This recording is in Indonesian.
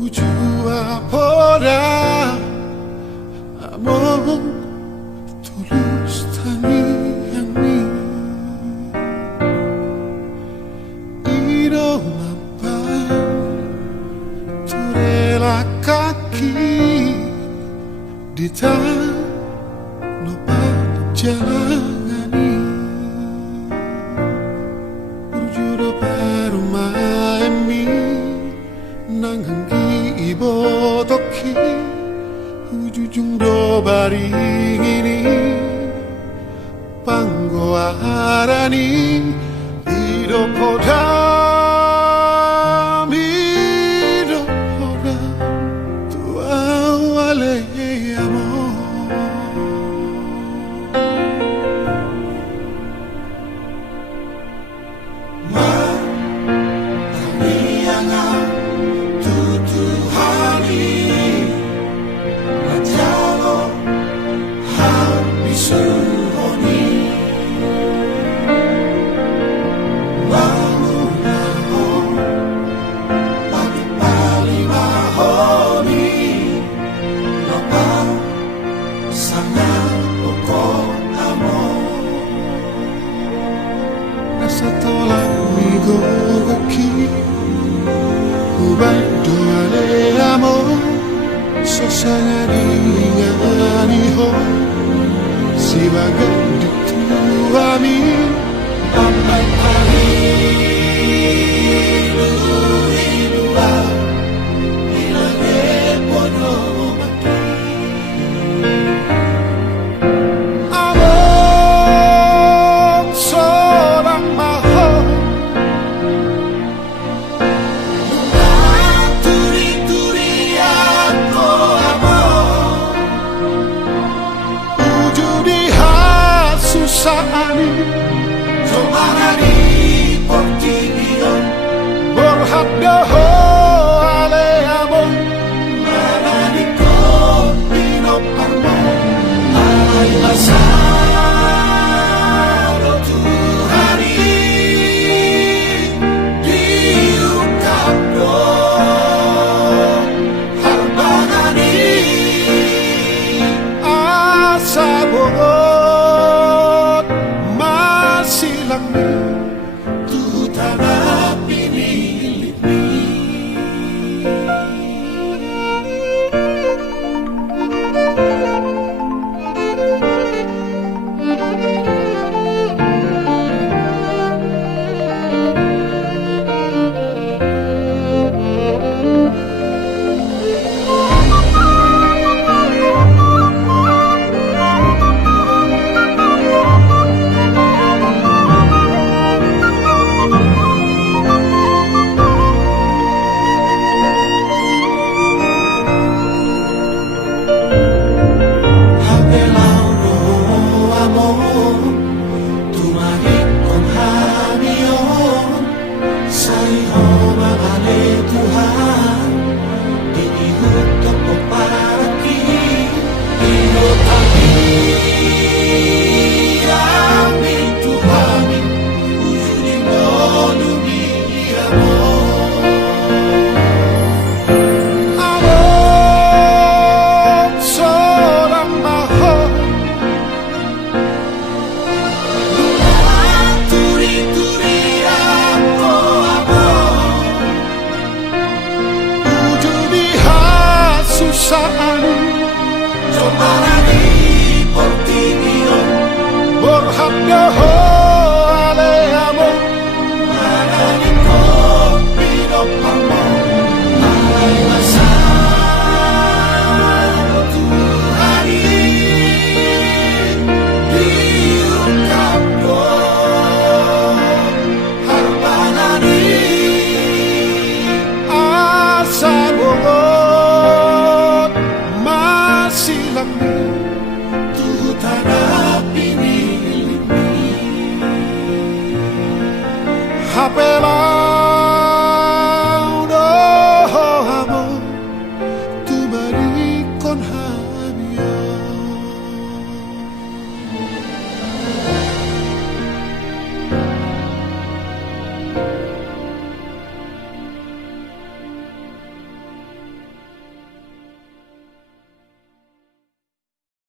Ujua poda amor tulus tani yangi iro mampai turela kaki di tanah jalani ujuro parumai nanghangi ibotoki ujujung do baringini panggo arani ido podam tua wale amor ma kami yang Suhoni Bangunaho Pagi-pagi mahoni Nopal Sangat pokok amor Nasa tolak migo gaki Ubay doale amor Sosangani ho si bagandi tuami sampai hari lupa ilangnya bodoh amor seorang mahal turi-turi aku amor susahani Somarani Portinion Borhaddaho ale amon Manani ko pinoparmo Ay asaro Tuhari Diukapdo Harbangani Asabo tu tanah milik Somarani Portinion Borhaddaho